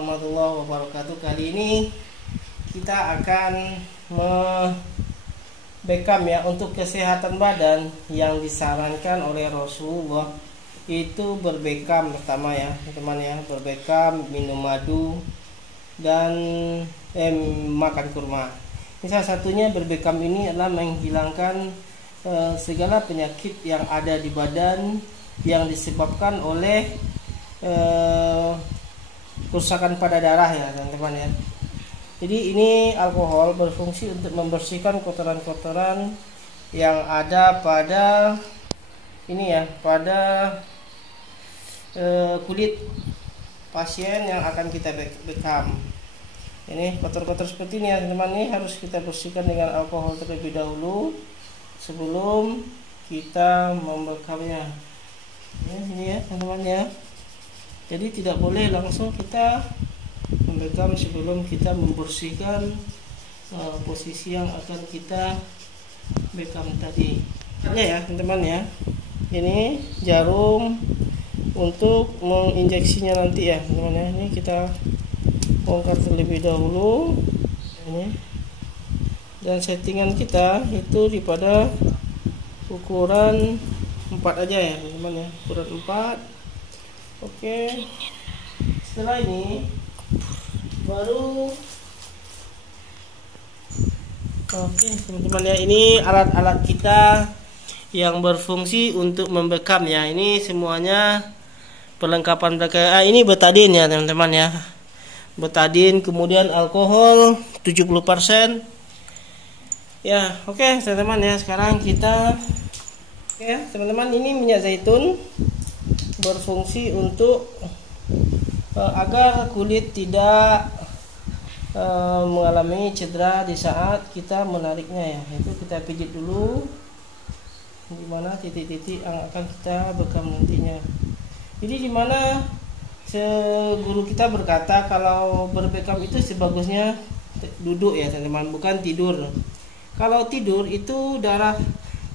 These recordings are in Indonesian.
Warahmatullahi wabarakatuh. Kali ini kita akan bekam ya untuk kesehatan badan. Yang disarankan oleh Rasulullah itu berbekam pertama ya teman-teman ya, berbekam, minum madu, dan makan kurma. Ini salah satunya berbekam ini adalah menghilangkan segala penyakit yang ada di badan yang disebabkan oleh kerusakan pada darah ya teman-teman ya. Jadi ini alkohol berfungsi untuk membersihkan kotoran-kotoran yang ada pada ini ya, pada kulit pasien yang akan kita bekam. Ini kotor-kotor seperti ini ya teman-teman, ini harus kita bersihkan dengan alkohol terlebih dahulu sebelum kita membekamnya. Ini ya teman-teman ya. Jadi tidak boleh langsung kita membekam sebelum kita membersihkan posisi yang akan kita bekam tadi. Ini ya teman-teman ya. Ini jarum untuk menginjeksinya nanti ya teman-teman ya. Ini kita bongkar terlebih dahulu. Ini. Dan settingan kita itu pada ukuran 4 aja ya teman-teman ya. Ukuran 4. Oke, setelah ini baru teman-teman ya, ini alat-alat kita yang berfungsi untuk membekam ya. Ini semuanya perlengkapan mereka. Ini betadin ya teman-teman ya, betadin, kemudian alkohol 70% ya. Oke teman-teman ya, sekarang kita teman-teman, ini minyak zaitun berfungsi untuk agar kulit tidak mengalami cedera di saat kita menariknya ya. Itu kita pijit dulu di mana titik-titik yang akan kita bekam nantinya. Jadi di mana guru kita berkata kalau berbekam itu sebagusnya duduk ya teman-teman, bukan tidur. Kalau tidur itu darah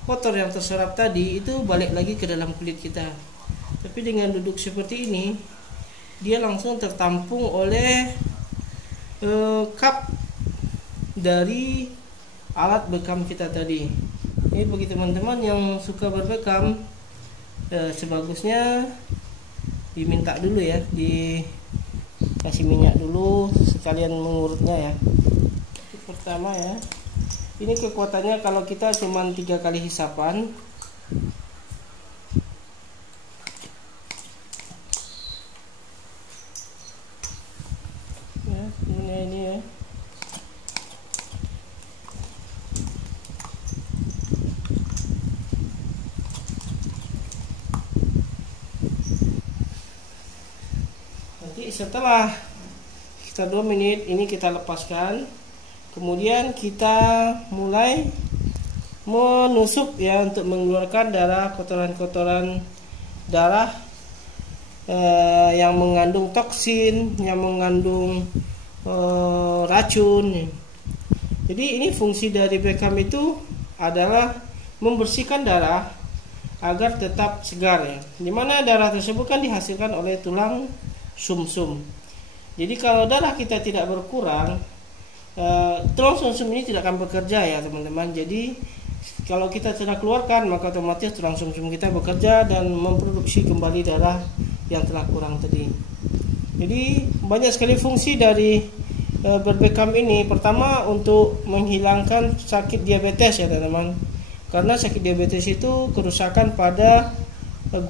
kotor yang terserap tadi itu balik lagi ke dalam kulit kita. Tapi dengan duduk seperti ini, dia langsung tertampung oleh kap dari alat bekam kita tadi. Ini bagi teman-teman yang suka berbekam, sebagusnya diminta dulu ya, dikasih minyak dulu sekalian mengurutnya ya. Pertama ya, ini kekuatannya kalau kita cuma 3 kali hisapan. Ini ya. Nanti setelah kita 2 menit ini kita lepaskan. Kemudian kita mulai menusuk ya untuk mengeluarkan darah, kotoran-kotoran darah yang mengandung toksin, yang mengandung racun. Jadi ini fungsi dari bekam itu adalah membersihkan darah agar tetap segar ya. Dimana darah tersebut kan dihasilkan oleh tulang sumsum. Jadi kalau darah kita tidak berkurang, tulang sumsum ini tidak akan bekerja ya teman-teman. Jadi kalau kita tidak keluarkan, maka otomatis tulang sumsum kita bekerja dan memproduksi kembali darah yang telah kurang tadi. Jadi banyak sekali fungsi dari berbekam ini. Pertama, untuk menghilangkan sakit diabetes ya teman-teman. Karena sakit diabetes itu kerusakan pada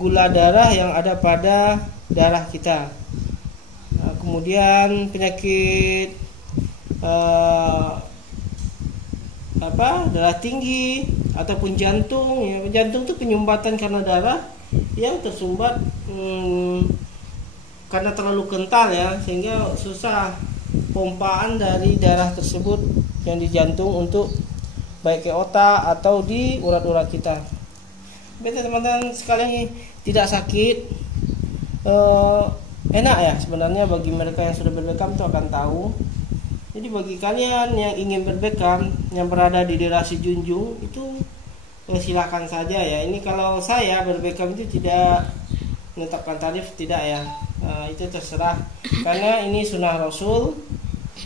gula darah yang ada pada darah kita. Kemudian penyakit darah tinggi ataupun jantung ya. Jantung itu penyumbatan karena darah yang tersumbat karena terlalu kental ya, sehingga susah pompaan dari darah tersebut yang di jantung untuk baik ke otak atau di urat-urat kita. Biar teman-teman sekalian tidak sakit, enak ya sebenarnya bagi mereka yang sudah berbekam itu akan tahu. Jadi bagi kalian yang ingin berbekam, yang berada di daerah Sijunjung itu silakan saja ya. Ini kalau saya berbekam itu tidak menetapkan tarif, tidak ya. itu terserah, karena ini sunnah Rasul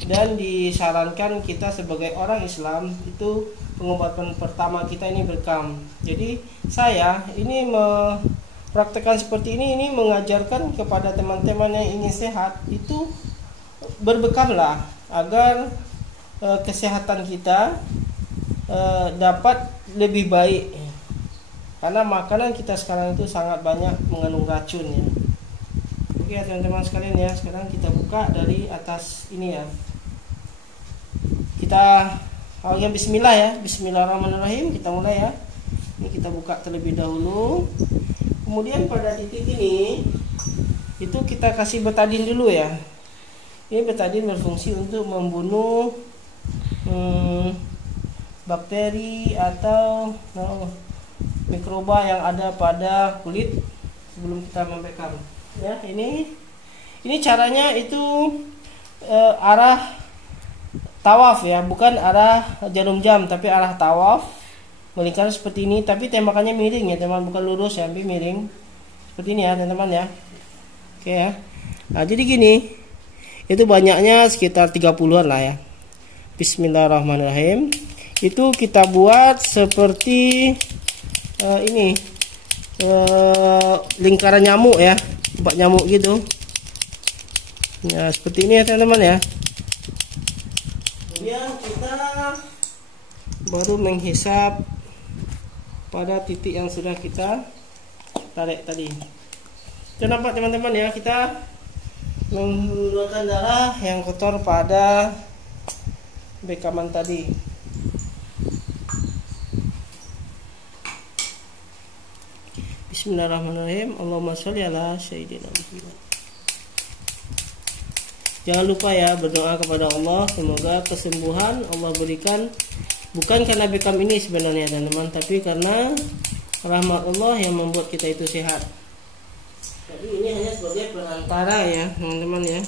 dan disarankan kita sebagai orang Islam itu pengobatan pertama kita ini bekam. Jadi saya ini mempraktekkan seperti ini mengajarkan kepada teman-teman yang ingin sehat itu berbekamlah agar kesehatan kita dapat lebih baik, karena makanan kita sekarang itu sangat banyak mengandung racun ya. Oke ya teman-teman sekalian ya, sekarang kita buka dari atas ini ya. Kita awalnya bismillah ya, bismillahirrahmanirrahim, kita mulai ya. Ini kita buka terlebih dahulu. Kemudian pada titik ini itu kita kasih betadin dulu ya. Ini betadin berfungsi untuk membunuh bakteri atau mikroba yang ada pada kulit sebelum kita membekam. Ya, ini caranya itu arah tawaf ya, bukan arah jarum jam, tapi arah tawaf, melingkar seperti ini, tapi tembakannya miring ya teman, bukan lurus ya, tapi miring seperti ini ya teman-teman ya. Oke ya. Nah, jadi gini, itu banyaknya sekitar 30-an lah ya. Bismillahirrahmanirrahim. Itu kita buat seperti ini lingkaran nyamuk ya, tempat nyamuk gitu ya, seperti ini ya teman-teman ya. Kemudian kita baru menghisap pada titik yang sudah kita tarik tadi. Kita nampak teman-teman ya, kita mengeluarkan darah yang kotor pada bekaman tadi. Bismillahirrahmanirrahim. Allahumma sholli ala sayyidina Muhammad. Jangan lupa ya berdoa kepada Allah, semoga kesembuhan Allah berikan, bukan karena bekam ini sebenarnya teman-teman, tapi karena rahmat Allah yang membuat kita itu sehat. Jadi ini hanya sebagai perantara ya teman-teman ya.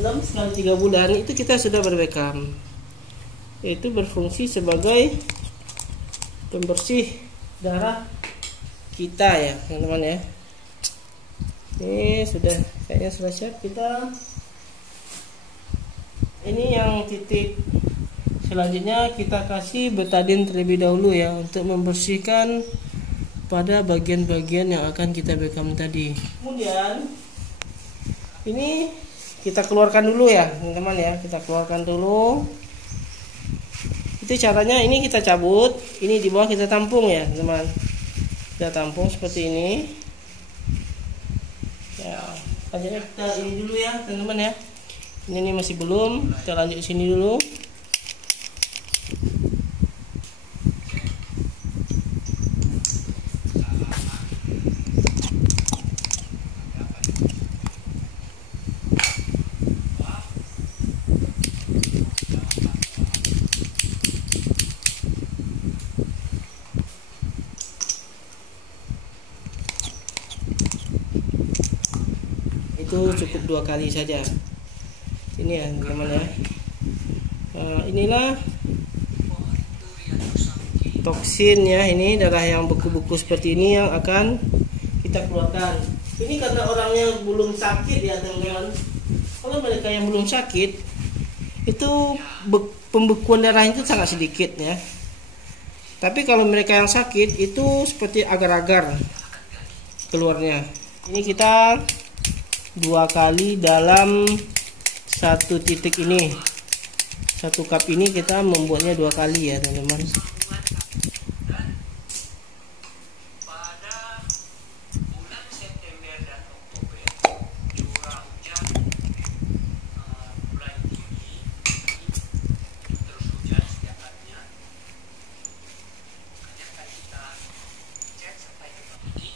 Dalam sekali 3 bulan itu kita sudah berbekam, yaitu berfungsi sebagai pembersih darah kita ya teman-teman ya. Ini sudah, kayaknya sudah siap. Kita ini yang titik selanjutnya kita kasih betadin terlebih dahulu ya, untuk membersihkan pada bagian-bagian yang akan kita bekam tadi. Kemudian ini kita keluarkan dulu ya teman-teman ya, kita keluarkan dulu. Itu caranya, ini kita cabut, ini di bawah kita tampung ya teman, kita tampung seperti ini ya. Lanjutnya kita ini dulu ya teman-teman ya, ini masih belum, kita lanjut sini dulu. Itu cukup 2 kali saja. Ini ya teman-teman ya. Inilah toksin ya, ini darah yang beku-beku seperti ini yang akan kita keluarkan. Ini karena orangnya belum sakit ya teman-teman. Kalau mereka yang belum sakit itu pembekuan darah itu sangat sedikit ya. Tapi kalau mereka yang sakit itu seperti agar-agar keluarnya. Ini kita 2 kali dalam 1 titik ini, 1 cup ini kita membuatnya 2 kali ya teman-teman.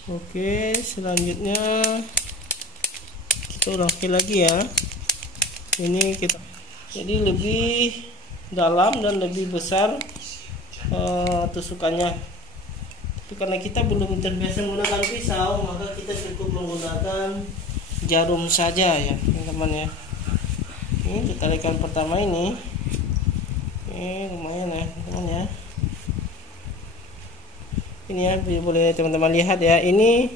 Oke, selanjutnya kita ulang sekali lagi ya. Ini kita jadi lebih dalam dan lebih besar tusukannya. Tapi karena kita belum terbiasa menggunakan pisau, maka kita cukup menggunakan jarum saja ya teman-teman ya. Ini untuk tarikan pertama ini lumayan ya teman-teman ya. Ini ya, boleh teman-teman lihat ya. Ini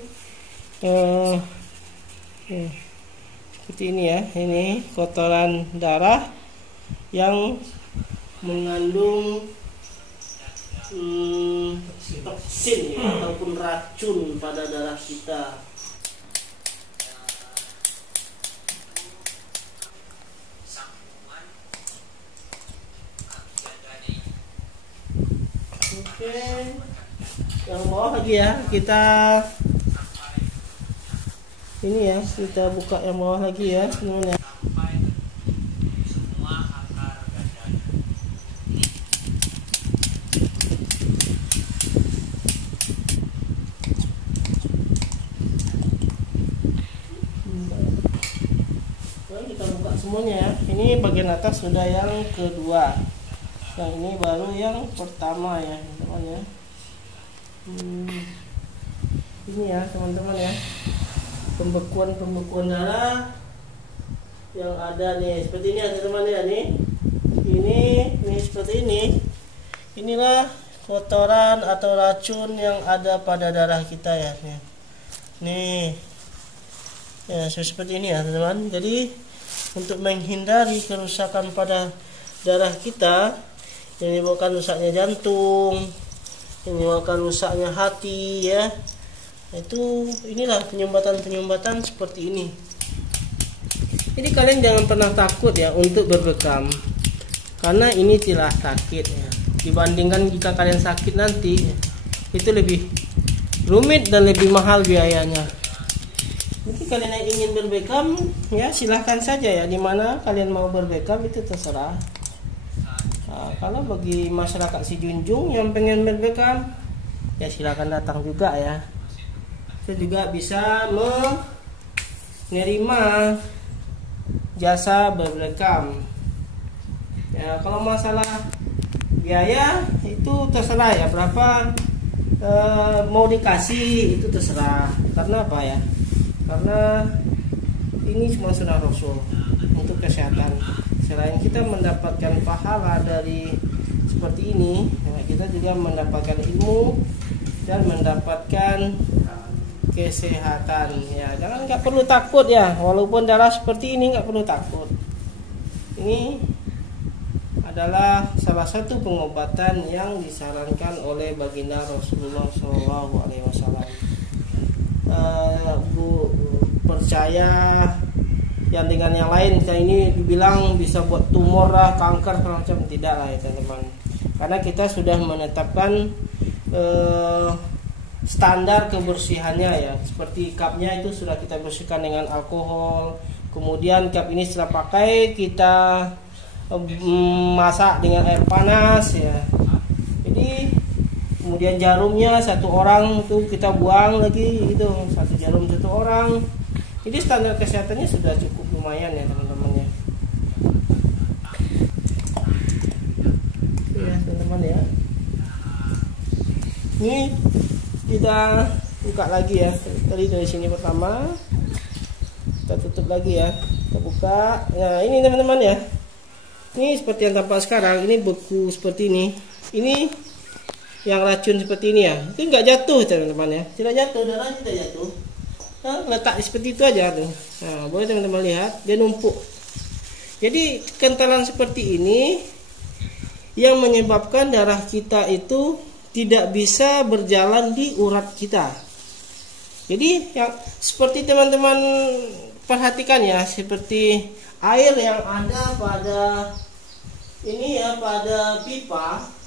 seperti ini ya. Ini kotoran darah yang mengandung toksin ya, ataupun racun pada darah kita. Oke, yang bawah lagi ya, kita ini ya, kita buka yang bawah lagi ya semuanya. Kita buka semuanya ya. Ini bagian atas sudah yang kedua. Yang ini baru yang pertama ya, teman-teman ya. Ini ya, teman-teman ya. Pembekuan darah yang ada nih seperti ini ya, teman-teman ya nih. Ini seperti ini. Inilah kotoran atau racun yang ada pada darah kita ya. Nih. Ya, seperti ini ya, teman-teman. Jadi untuk menghindari kerusakan pada darah kita yang menyebabkan rusaknya jantung, yang menyebabkan rusaknya hati ya, itu inilah penyumbatan seperti ini. Jadi kalian jangan pernah takut ya untuk berbekam, karena ini tidak sakit ya. Dibandingkan jika kalian sakit nanti, itu lebih rumit dan lebih mahal biayanya. Mungkin kalian yang ingin berbekam ya silahkan saja ya, dimana kalian mau berbekam itu terserah. Nah, kalau bagi masyarakat Sijunjung yang pengen berbekam ya silahkan datang juga ya. Kita juga bisa menerima jasa berbekam ya. Kalau masalah biaya itu terserah ya, berapa mau dikasih itu terserah. Karena apa ya? Karena ini cuma sunnah Rasul untuk kesehatan. Selain kita mendapatkan pahala dari seperti ini ya, kita juga mendapatkan ilmu dan mendapatkan kesehatan ya. Jangan, nggak perlu takut ya, walaupun darah seperti ini nggak perlu takut. Ini adalah salah satu pengobatan yang disarankan oleh baginda Rasulullah SAW. Bu percaya yang dengan yang lain kayak ini dibilang bisa buat tumor lah, kanker macam, tidak lah ya teman-teman. Karena kita sudah menetapkan standar kebersihannya ya. Seperti cupnya itu sudah kita bersihkan dengan alkohol. Kemudian cup ini setelah pakai kita masak dengan air panas ya. Jadi kemudian jarumnya satu orang tuh kita buang lagi gitu, satu jarum satu orang. Jadi standar kesehatannya sudah cukup lumayan ya teman-teman ya. Ya teman-teman ya. Ini kita buka lagi ya. Tadi dari sini pertama, kita tutup lagi ya. Kita buka. Nah ini teman-teman ya. Ini seperti yang tampak sekarang. Ini beku seperti ini. Ini yang racun seperti ini ya, itu nggak jatuh teman-teman ya, tidak jatuh, darah tidak jatuh, nah, letak seperti itu aja tuh. Nah, boleh teman-teman lihat dia numpuk. Jadi kentalan seperti ini yang menyebabkan darah kita itu tidak bisa berjalan di urat kita. Jadi yang seperti teman-teman perhatikan ya, seperti air yang ada pada ini ya, pada pipa.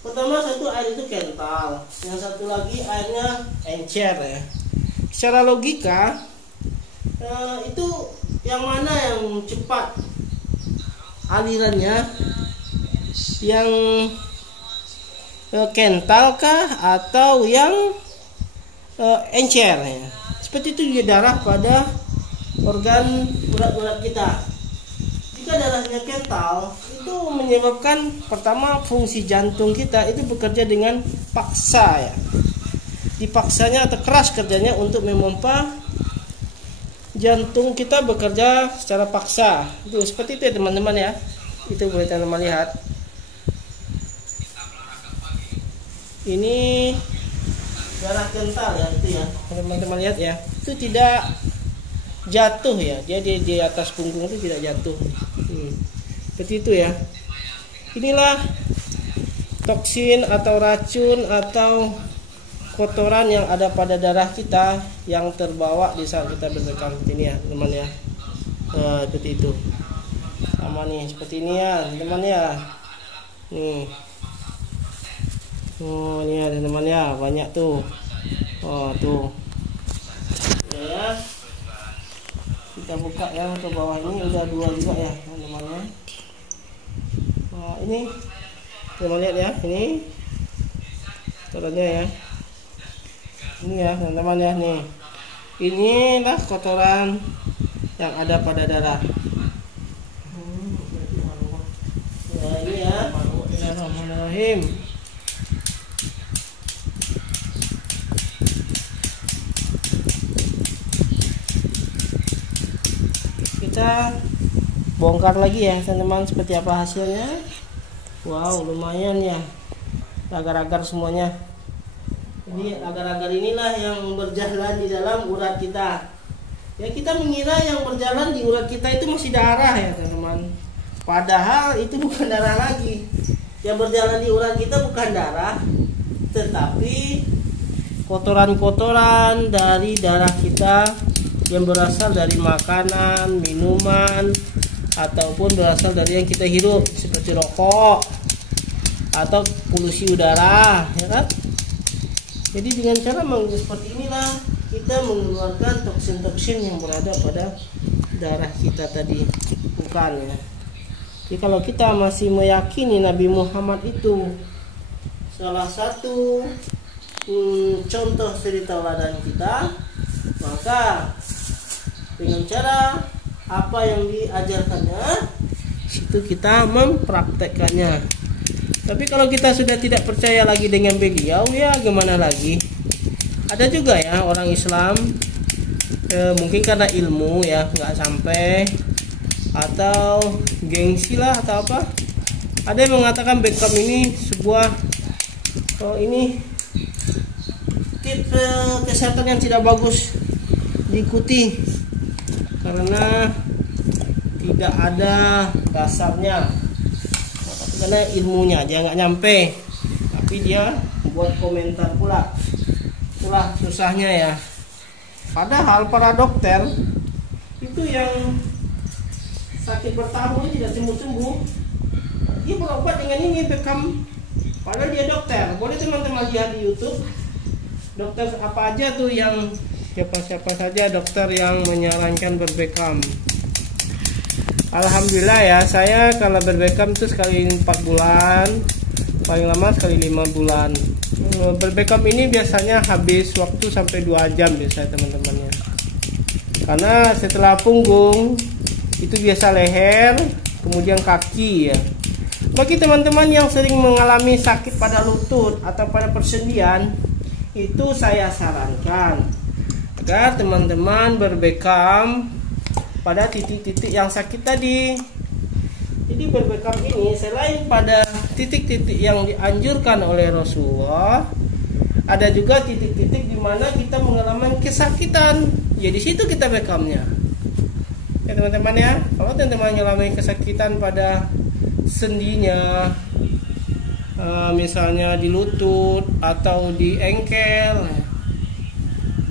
Pertama satu air itu kental, yang satu lagi airnya encer ya. Secara logika itu yang mana yang cepat alirannya, yang kental kah atau yang encer ya. Seperti itu juga darah pada organ urat-urat kita. Jika darahnya kental, itu menyebabkan pertama fungsi jantung kita itu bekerja dengan paksa ya. Dipaksanya atau keras kerjanya untuk memompa jantung kita bekerja secara paksa. Itu seperti itu ya teman-teman ya. Itu boleh teman-teman lihat. Ini darah kental ya itu ya, teman-teman lihat ya, itu tidak jatuh ya, dia di atas punggung itu tidak jatuh. Seperti itu ya. Inilah toksin atau racun atau kotoran yang ada pada darah kita yang terbawa di saat kita berbekam ini ya teman ya. Seperti itu sama nih, seperti ini ya teman ya. Nih ini ya teman ya, banyak tuh. Tuh ya, kita buka ya ke bawah ini, udah 2 juga ya teman ya. Ini teman lihat ya, ini kotorannya ya. Ini ya teman-teman ya, nih inilah kotoran yang ada pada darah. Nah ini ya, Bismillahirrahmanirrahim. Kita bongkar lagi ya teman-teman, seperti apa hasilnya. Wow, lumayan ya, agar-agar semuanya. Jadi agar-agar inilah yang berjalan di dalam urat kita. Ya, kita mengira yang berjalan di urat kita itu masih darah ya teman-teman. Padahal itu bukan darah lagi. Yang berjalan di urat kita bukan darah, tetapi kotoran-kotoran dari darah kita yang berasal dari makanan, minuman, ataupun berasal dari yang kita hirup seperti rokok atau polusi udara, ya kan? Jadi dengan cara seperti inilah kita mengeluarkan toksin-toksin yang berada pada darah kita tadi, bukan ya. Jadi kalau kita masih meyakini Nabi Muhammad itu salah satu contoh suri tauladan kita, maka dengan cara apa yang diajarkannya itu kita mempraktekkannya. Tapi kalau kita sudah tidak percaya lagi dengan beliau, ya gimana lagi? Ada juga ya orang Islam mungkin karena ilmu ya nggak sampai, atau gengsi lah atau apa, ada yang mengatakan Beckham ini sebuah ini tipe kesehatan yang tidak bagus diikuti karena tidak ada dasarnya, karena ilmunya dia nggak nyampe, tapi dia buat komentar pula. Itulah susahnya ya. Padahal para dokter itu yang sakit bertahun tidak sembuh-sembuh, dia berobat dengan ini Beckham. Padahal dia dokter. Boleh teman-teman lihat di YouTube dokter apa aja tuh, yang siapa saja dokter yang menyarankan berbekam. Alhamdulillah ya, saya kalau berbekam itu sekali 4 bulan, paling lama sekali 5 bulan. Berbekam ini biasanya habis waktu sampai 2 jam biasanya teman-temannya. Karena setelah punggung itu biasa leher, kemudian kaki ya. Bagi teman-teman yang sering mengalami sakit pada lutut atau pada persendian, itu saya sarankan agar teman-teman berbekam pada titik-titik yang sakit tadi. Jadi berbekam ini selain pada titik-titik yang dianjurkan oleh Rasulullah, ada juga titik-titik di mana kita mengalami kesakitan. Ya di situ kita bekamnya. Ya teman-teman ya, kalau teman-teman mengalami kesakitan pada sendinya, misalnya di lutut atau di engkel,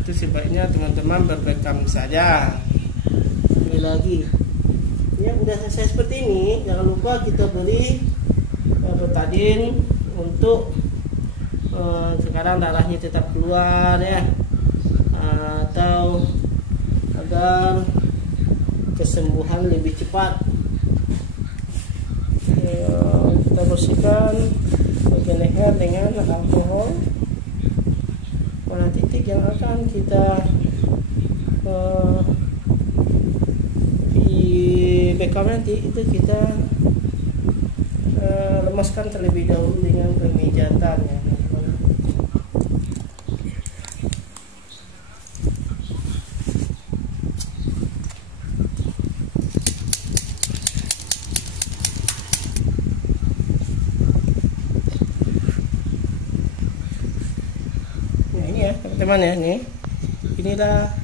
itu sebaiknya teman-teman berbekam saja. Ini lagi ya, udah selesai seperti ini, jangan lupa kita beli betadin untuk sekarang darahnya tetap keluar ya, atau agar kesembuhan lebih cepat. Kita bersihkan bagian leher dengan alkohol pada titik yang akan kita di bekam nanti, itu kita lemaskan terlebih dahulu dengan pemijatan ya. Nah, ini ya teman-teman ya, inilah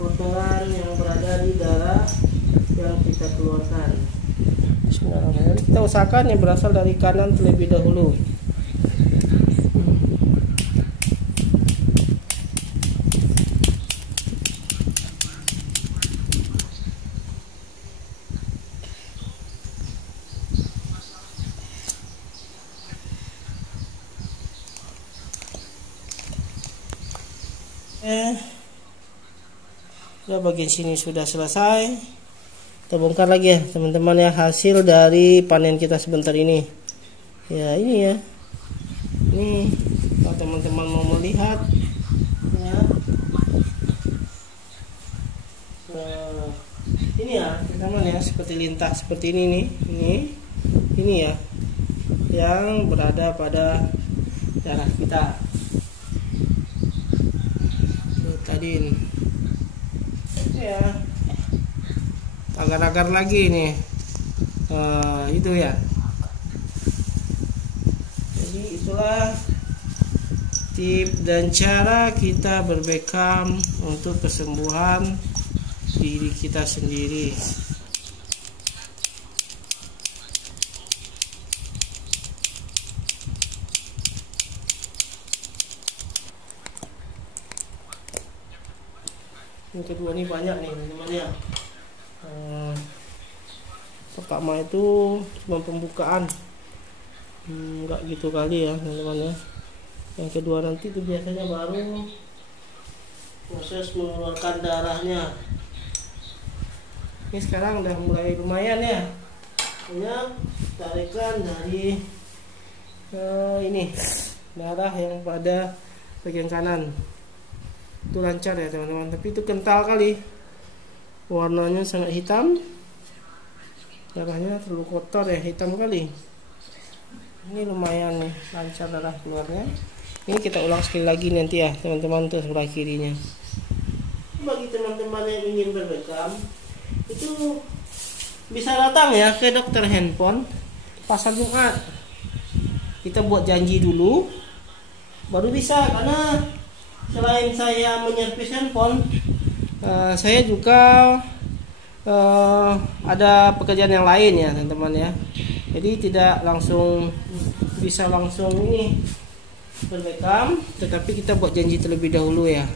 kotoran yang berada di darah yang kita keluarkan. Bismillahirrahmanirrahim. Kita usahakan yang berasal dari kanan terlebih dahulu. Ya, bagian sini sudah selesai. Kita bongkar lagi ya teman-teman ya, hasil dari panen kita sebentar ini. Ya ini ya, ini kalau teman-teman mau melihat ya, ini ya teman-teman ya, seperti lintah seperti ini nih, ini ya yang berada pada darah kita. Tadi ya agar-agar lagi nih itu ya. Jadi itulah tip dan cara kita berbekam untuk kesembuhan diri kita sendiri. Yang kedua ini banyak nih teman-teman ya. Pertama itu cuma pembukaan, nggak gitu kali ya teman-teman ya. Yang kedua nanti itu biasanya baru proses mengeluarkan darahnya. Ini sekarang udah mulai lumayan ya, hanya tarikan dari ini darah yang pada bagian kanan itu lancar ya teman-teman, tapi itu kental kali, warnanya sangat hitam, darahnya terlalu kotor ya, hitam kali. Ini lumayan nih, lancar darah keluarnya. Ini kita ulang sekali lagi nanti ya teman-teman untuk sebelah kirinya. Bagi teman-teman yang ingin berbekam, itu bisa datang ya ke dokter handphone pasar Jumat. Kita buat janji dulu baru bisa, karena selain saya menyervis handphone, saya juga ada pekerjaan yang lain ya teman-teman ya. Jadi tidak langsung bisa langsung ini berbekam, tetapi kita buat janji terlebih dahulu ya.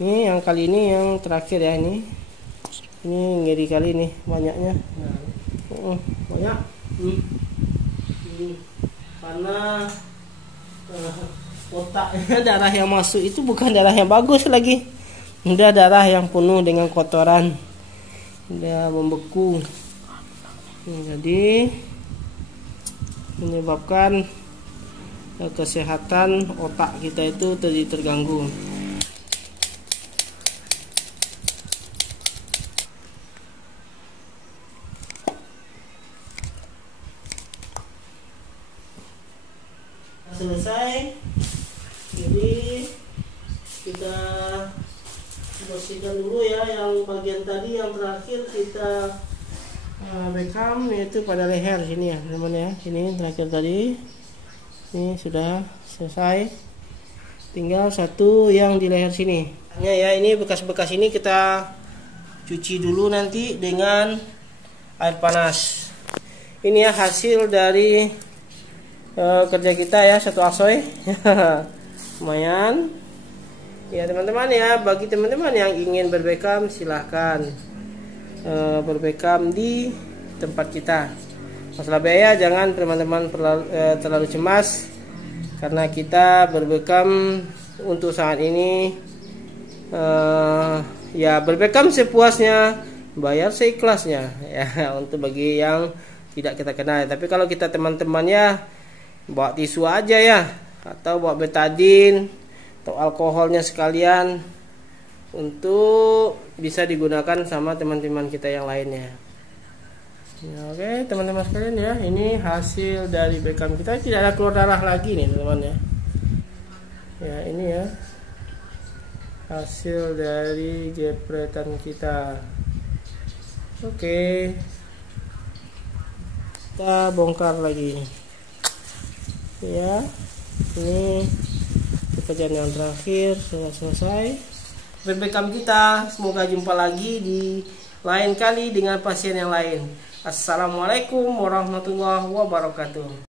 Ini yang kali ini yang terakhir ya, ini ngeri kali nih banyaknya. Banyak. Karena otaknya darah yang masuk itu bukan darah yang bagus lagi, udah darah yang penuh dengan kotoran, udah membeku. Jadi menyebabkan kesehatan otak kita itu terganggu. Selesai, jadi kita bersihkan dulu ya yang bagian tadi yang terakhir kita bekam, yaitu pada leher sini ya teman-teman ya. Ini terakhir tadi, ini sudah selesai, tinggal satu yang di leher sini ya. Ini bekas-bekas ini kita cuci dulu nanti dengan air panas. Ini ya hasil dari kerja kita ya, satu asoy. Lumayan ya teman-teman ya. Bagi teman-teman yang ingin berbekam, silahkan berbekam di tempat kita. Masalah biaya jangan teman-teman terlalu cemas, karena kita berbekam untuk saat ini ya berbekam sepuasnya, bayar seikhlasnya ya, untuk bagi yang tidak kita kenal. Tapi kalau kita teman-temannya bawa tisu aja ya, atau bawa betadine atau alkoholnya sekalian untuk bisa digunakan sama teman-teman kita yang lainnya ya. Oke teman-teman sekalian ya, ini hasil dari bekam kita, tidak ada keluar darah lagi nih teman-teman ya. Ya ini ya hasil dari jepretan kita. Oke, kita bongkar lagi ya. Ini pekerjaan yang terakhir sudah selesai. Bekam kita, semoga jumpa lagi di lain kali dengan pasien yang lain. Assalamualaikum warahmatullahi wabarakatuh.